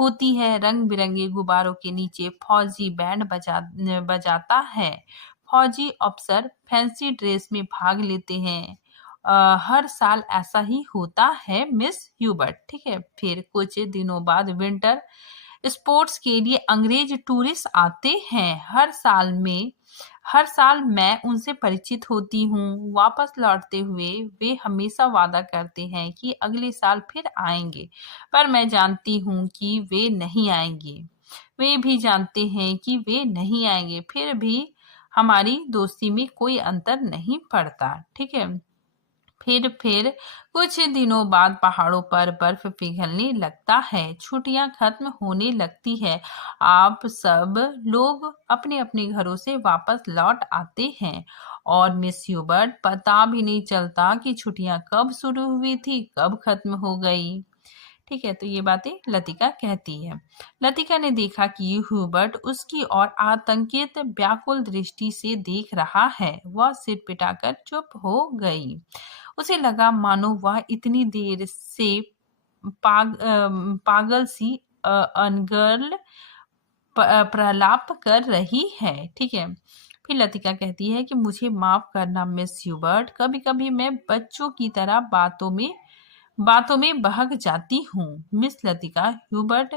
होती है। रंग बिरंगे गुब्बारों के नीचे फौजी बैंड बजाता है। फौजी अफसर फैंसी ड्रेस में भाग लेते हैं। हर साल ऐसा ही होता है मिस ह्यूबर्ट। ठीक है, फिर कुछ दिनों बाद विंटर स्पोर्ट्स के लिए अंग्रेज टूरिस्ट आते हैं। हर साल मैं उनसे परिचित होती हूँ। वापस लौटते हुए वे हमेशा वादा करते हैं कि अगले साल फिर आएंगे, पर मैं जानती हूँ कि वे नहीं आएंगे। वे भी जानते हैं कि वे नहीं आएंगे, फिर भी हमारी दोस्ती में कोई अंतर नहीं पड़ता। ठीक है, फिर कुछ दिनों बाद पहाड़ों पर बर्फ पिघलने लगता है। छुट्टियां खत्म होने लगती है। आप सब लोग अपने अपने घरों से वापस लौट आते हैं और मिस ह्यूबर्ट पता भी नहीं चलता कि छुट्टियां कब शुरू हुई थी, कब खत्म हो गई। ठीक है, तो ये बातें लतिका कहती है। लतिका ने देखा कि ह्यूबर्ट उसकी ओर आतंकित व्याकुल दृष्टि से देख रहा है। वह सिर पिटाकर चुप हो गई। उसे लगा मानो वह इतनी देर से पागल सी अनगर्ल प्रलाप कर रही है। ठीक है, फिर लतिका कहती है कि मुझे माफ करना मिस ह्यूबर्ट, कभी कभी मैं बच्चों की तरह बातों में बहक जाती हूँ। मिस लतिका, ह्यूबर्ट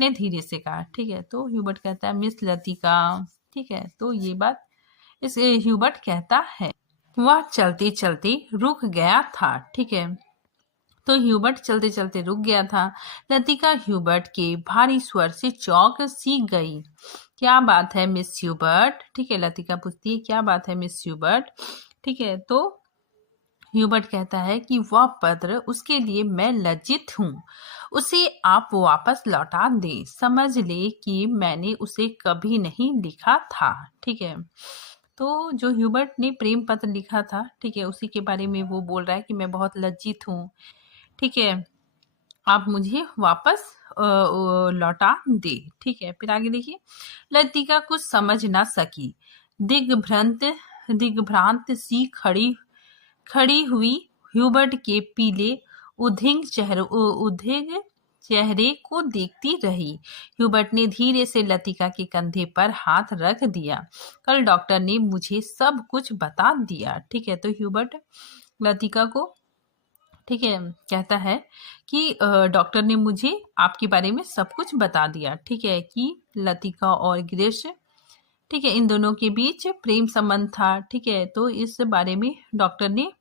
ने धीरे से कहा। ठीक है, तो ह्यूबर्ट कहता है मिस लतिका। ठीक है, तो ये बात इस ह्यूबर्ट कहता है। वह चलते चलते रुक गया था। ठीक है, तो ह्यूबर्ट चलते चलते रुक गया था। लतिका ह्यूबर्ट के भारी स्वर से चौंक सी गई। क्या बात है मिस ह्यूबर्ट? ठीक है, लतिका पूछती है क्या बात है मिस ह्यूबर्ट? ठीक है, तो ह्यूबर्ट कहता है कि वह पत्र, उसके लिए मैं लज्जित हूँ। उसे आप वापस लौटा दें। समझ ले कि मैंने उसे कभी नहीं लिखा था। ठीक है, तो जो ह्यूबर्ट ने प्रेम पत्र लिखा था, ठीक है, उसी के बारे में वो बोल रहा है कि मैं बहुत लज्जित हूँ। ठीक है, आप मुझे वापस लौटा दे। ठीक है, फिर आगे देखिए। लतिका कुछ समझ ना सकी। दिग्भ्रांत सी खड़ी हुई ह्यूबर्ट के पीले उद्विग्न चेहरे को देखती रही। ह्यूबर्ट ने धीरे से लतिका के कंधे पर हाथ रख दिया। कल डॉक्टर ने मुझे सब कुछ बता दिया। ठीक है, तो ह्यूबर्ट लतिका को, ठीक है, कहता है कि डॉक्टर ने मुझे आपके बारे में सब कुछ बता दिया। ठीक है, कि लतिका और गिरीश, ठीक है, इन दोनों के बीच प्रेम संबंध था। ठीक है, तो इस बारे में डॉक्टर ने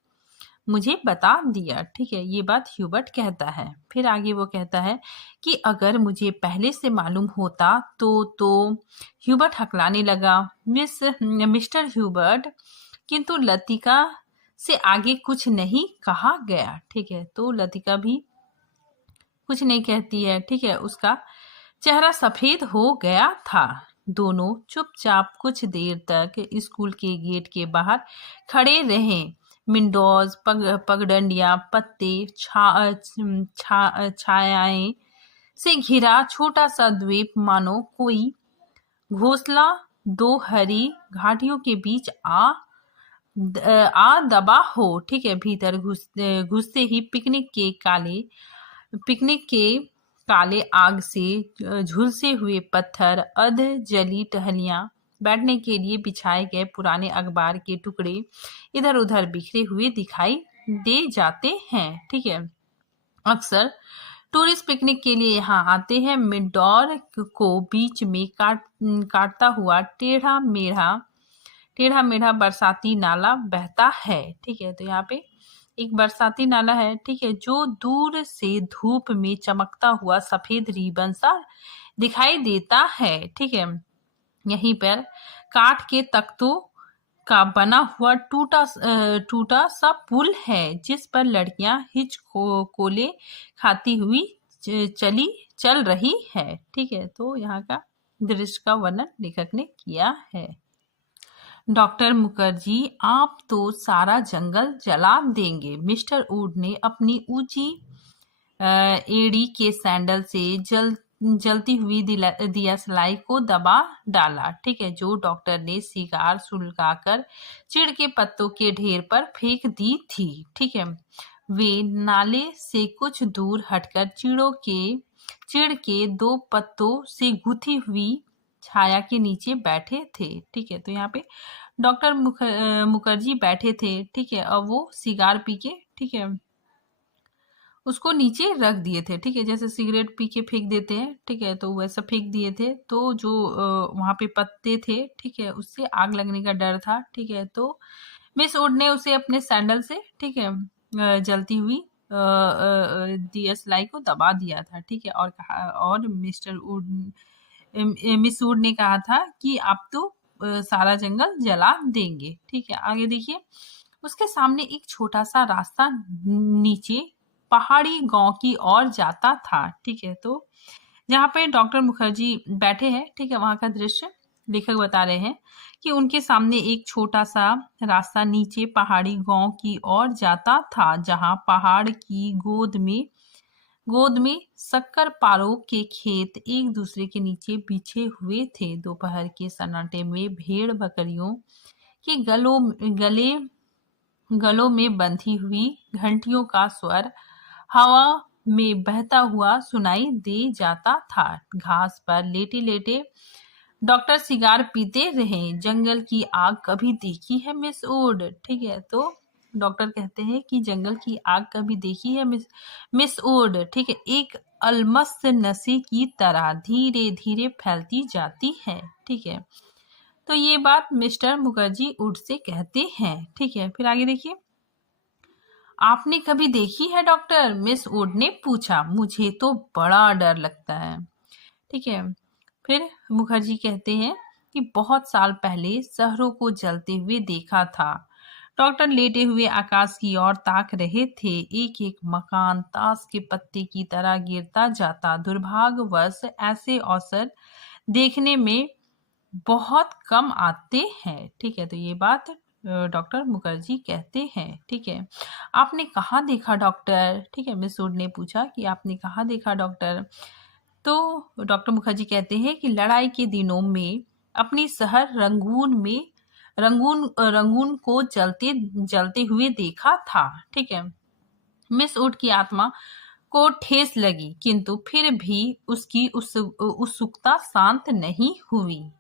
मुझे बता दिया। ठीक है, ये बात ह्यूबर्ट कहता है। फिर आगे वो कहता है कि अगर मुझे पहले से मालूम होता तो ह्यूबर्ट हकलाने लगा। मिस्टर ह्यूबर्ट, किंतु लतिका से आगे कुछ नहीं कहा गया। ठीक है, तो लतिका भी कुछ नहीं कहती है। ठीक है, उसका चेहरा सफेद हो गया था। दोनों चुपचाप कुछ देर तक स्कूल के गेट के बाहर खड़े रहे। विंडोज, पगडंडियां, पत्ते, छायाएं से घिरा छोटा सा द्वीप मानो कोई घोंसला दो हरी घाटियों के बीच आ दबा हो। ठीक है, भीतर घुसते ही पिकनिक के काले आग से झुलसे हुए पत्थर, अध जली टहनियां, बैठने के लिए बिछाए गए पुराने अखबार के टुकड़े इधर उधर बिखरे हुए दिखाई दे जाते हैं। ठीक है, अक्सर टूरिस्ट पिकनिक के लिए यहाँ आते हैं। मिडडॉर को बीच में काटता हुआ टेढ़ा मेढ़ा बरसाती नाला बहता है। ठीक है, तो यहाँ पे एक बरसाती नाला है। ठीक है, जो दूर से धूप में चमकता हुआ सफेद रिबन सा दिखाई देता है। ठीक है, यहीं पर काठ के तख्तों का बना हुआ टूटा सा पुल है, जिस पर लड़कियां हिचकोले खाती हुई चल रही है। ठीक है, तो यहाँ का दृश्य का वर्णन लेखक ने किया है। डॉक्टर मुखर्जी, आप तो सारा जंगल जला देंगे। मिस्टर वुड ने अपनी ऊंची एड़ी के सैंडल से जलती हुई दिया सलाई को दबा डाला। ठीक है, जो डॉक्टर ने सिगार सुलगाकर चिड़ के पत्तों के ढेर पर फेंक दी थी। ठीक है, वे नाले से कुछ दूर हटकर चिड़ के दो पत्तों से गुथी हुई छाया के नीचे बैठे थे। ठीक है, तो यहाँ पे डॉक्टर मुखर्जी बैठे थे। ठीक है, और वो सिगार पी के, ठीक है, उसको नीचे रख दिए थे। ठीक है, जैसे सिगरेट पी के फेंक देते हैं। ठीक है, तो वैसा फेंक दिए थे। तो जो वहां पे पत्ते थे, ठीक है, उससे आग लगने का डर था। ठीक है, तो मिस वुड ने उसे अपने सैंडल से, ठीक है, जलती हुई दियसलाई को दबा दिया था। ठीक है, और कहा, और मिस वुड ने कहा था कि आप तो सारा जंगल जला देंगे। ठीक है, आगे देखिए। उसके सामने एक छोटा सा रास्ता नीचे पहाड़ी गांव की ओर जाता था। ठीक है, तो जहाँ पे डॉक्टर मुखर्जी बैठे हैं, ठीक है, वहां का दृश्य लेखक बता रहे हैं कि उनके सामने एक छोटा सा रास्ता नीचे पहाड़ी गांव की ओर जाता था, जहाँ पहाड़ की गोद में गोद में शक्कर पारों के खेत एक दूसरे के नीचे बिछे हुए थे। दोपहर के सन्नाटे में भेड़ बकरियों के गलों में बंधी हुई घंटियों का स्वर हवा में बहता हुआ सुनाई दे जाता था। घास पर लेटे लेटे डॉक्टर सिगार पीते रहे। जंगल की आग कभी देखी है मिस वुड? ठीक है, तो डॉक्टर कहते हैं कि जंगल की आग कभी देखी है मिस वुड? ठीक है, एक अलमस्त नशे की तरह धीरे धीरे फैलती जाती है। ठीक है, तो ये बात मिस्टर मुखर्जी वुड से कहते हैं। ठीक है, फिर आगे देखिए। आपने कभी देखी है डॉक्टर? मिस वुड ने पूछा। मुझे तो बड़ा डर लगता है। ठीक है, फिर मुखर्जी कहते हैं कि बहुत साल पहले शहरों को जलते हुए देखा था। डॉक्टर लेटे हुए आकाश की ओर ताक रहे थे। एक एक मकान ताश के पत्ते की तरह गिरता जाता। दुर्भाग्यवश ऐसे अवसर देखने में बहुत कम आते हैं। ठीक है, तो ये बात डॉक्टर मुखर्जी कहते हैं। ठीक है, आपने कहाँ देखा डॉक्टर? ठीक है, मिस वुड ने पूछा कि आपने कहाँ देखा डॉक्टर? तो डॉक्टर मुखर्जी कहते हैं कि लड़ाई के दिनों में अपनी शहर रंगून को जलते हुए देखा था। ठीक है, मिस वुड की आत्मा को ठेस लगी, किंतु फिर भी उसकी उत्सुकता शांत नहीं हुई।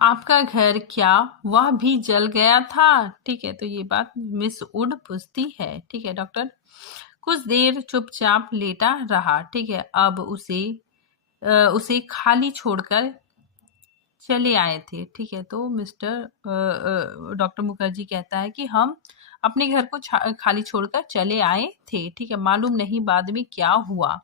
आपका घर, क्या वह भी जल गया था? ठीक है, तो ये बात मिस वुड पूछती है। ठीक है, डॉक्टर कुछ देर चुपचाप लेटा रहा। ठीक है, अब उसे खाली छोड़कर चले आए थे। ठीक है, तो डॉक्टर मुखर्जी कहता है कि हम अपने घर को खाली छोड़कर चले आए थे। ठीक है, मालूम नहीं बाद में क्या हुआ।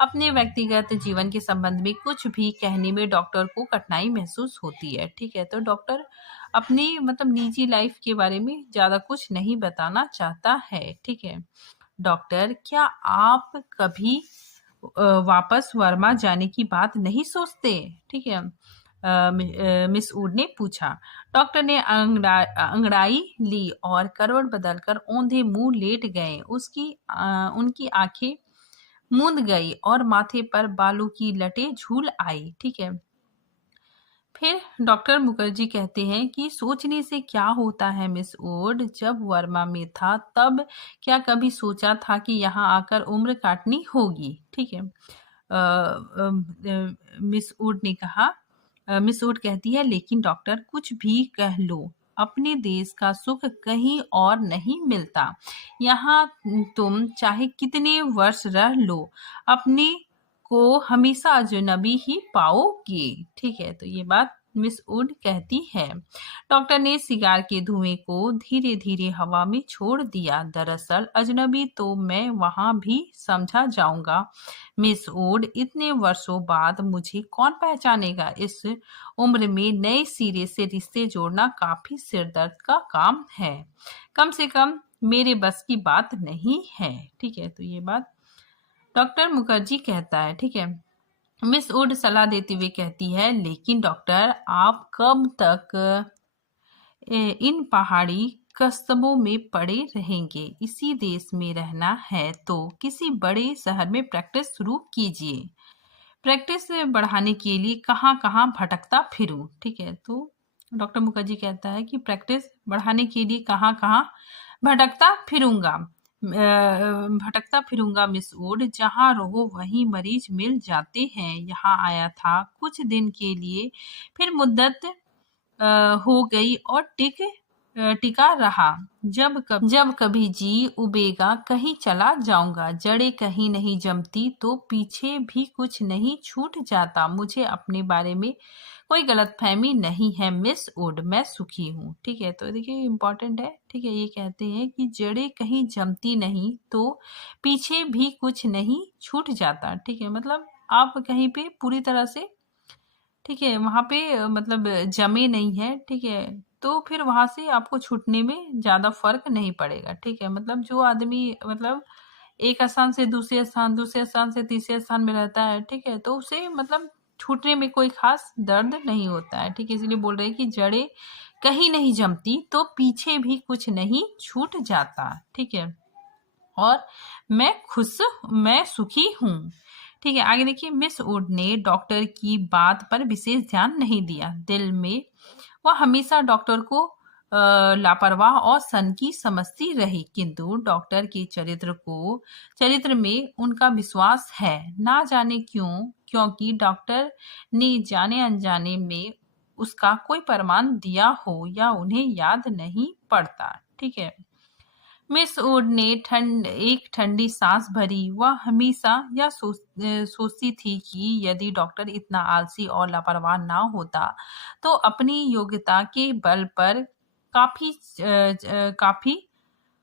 अपने व्यक्तिगत जीवन के संबंध में कुछ भी कहने में डॉक्टर को कठिनाई महसूस होती है। ठीक है, तो डॉक्टर अपनी मतलब निजी लाइफ के बारे में ज्यादा कुछ नहीं बताना चाहता है। ठीक है, डॉक्टर क्या आप कभी वापस वर्मा जाने की बात नहीं सोचते? ठीक है, मिस वुड ने पूछा। डॉक्टर ने अंगड़ाई ली और करवट बदलकर औंधे मुंह लेट गए। उनकी आंखें मूंद गई और माथे पर बालों की लटें झूल आई। ठीक है, फिर डॉक्टर मुखर्जी कहते हैं कि सोचने से क्या होता है मिस वुड, जब वर्मा में था तब क्या कभी सोचा था कि यहाँ आकर उम्र काटनी होगी? ठीक है, मिस वुड ने कहा। मिस वुड कहती है, लेकिन डॉक्टर कुछ भी कह लो, अपने देश का सुख कहीं और नहीं मिलता। यहाँ तुम चाहे कितने वर्ष रह लो, अपने को हमेशा अजनबी ही पाओगे। ठीक है, तो ये बात मिस वुड कहती है। डॉक्टर ने सिगार के धुएं को धीरे धीरे हवा में छोड़ दिया। दरअसल अजनबी तो मैं वहां भी समझा जाऊंगा मिस वुड, इतने वर्षों बाद मुझे कौन पहचानेगा? इस उम्र में नए सिरे से रिश्ते जोड़ना काफी सिरदर्द का काम है। कम से कम मेरे बस की बात नहीं है। ठीक है, तो ये बात डॉक्टर मुखर्जी कहता है। ठीक है, मिस वुड सलाह देते हुए कहती है, लेकिन डॉक्टर आप कब तक इन पहाड़ी कस्बों में पड़े रहेंगे? इसी देश में रहना है तो किसी बड़े शहर में प्रैक्टिस शुरू कीजिए। प्रैक्टिस बढ़ाने के लिए कहाँ कहाँ भटकता फिरूं? ठीक है, तो डॉक्टर मुखर्जी कहता है कि प्रैक्टिस बढ़ाने के लिए कहाँ कहाँ भटकता फिरूंगा मिस वुड, जहाँ रहो वहीं मरीज मिल जाते हैं। यहाँ आया था कुछ दिन के लिए, फिर मुद्दत हो गई और टिका रहा। जब कभी जी उबेगा कहीं चला जाऊंगा। जड़ें कहीं नहीं जमती तो पीछे भी कुछ नहीं छूट जाता। मुझे अपने बारे में कोई गलतफहमी नहीं है मिस वुड, मैं सुखी हूँ। ठीक है, तो देखिए इम्पोर्टेंट है। ठीक है, ये कहते हैं कि जड़ें कहीं जमती नहीं तो पीछे भी कुछ नहीं छूट जाता। ठीक है, मतलब आप कहीं पे पूरी तरह से, ठीक है, वहां पे मतलब जमे नहीं है। ठीक है, तो फिर वहां से आपको छूटने में ज्यादा फर्क नहीं पड़ेगा। ठीक है, मतलब जो आदमी मतलब एक स्थान से दूसरे स्थान से तीसरे स्थान में रहता है, ठीक है, तो उसे मतलब छूटने में कोई खास दर्द नहीं होता है। ठीक है, इसलिए बोल रहे हैं कि जड़ें कहीं नहीं जमती तो पीछे भी कुछ नहीं छूट जाता। ठीक है, और मैं सुखी हूँ। ठीक है, आगे देखिए। मिस वुड ने डॉक्टर की बात पर विशेष ध्यान नहीं दिया। दिल में वह हमेशा डॉक्टर को लापरवाह और सनकी समझती रही, किंतु डॉक्टर के चरित्र में उनका विश्वास है। ना जाने क्यों, क्योंकि डॉक्टर ने जाने अनजाने में उसका कोई प्रमाण दिया हो या उन्हें याद नहीं पड़ता। ठीक है। मिस वुड ने एक ठंडी सांस भरी। वह हमेशा यह सोचती थी कि यदि डॉक्टर इतना आलसी और लापरवाह ना होता तो अपनी योग्यता के बल पर काफी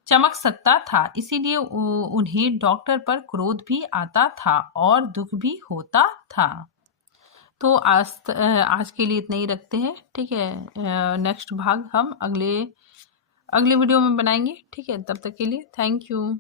चमक सकता था। इसीलिए उन्हें डॉक्टर पर क्रोध भी आता था और दुख भी होता था। तो आज के लिए इतना ही रखते हैं। ठीक है, नेक्स्ट भाग हम अगले वीडियो में बनाएंगे। ठीक है, तब तक के लिए थैंक यू।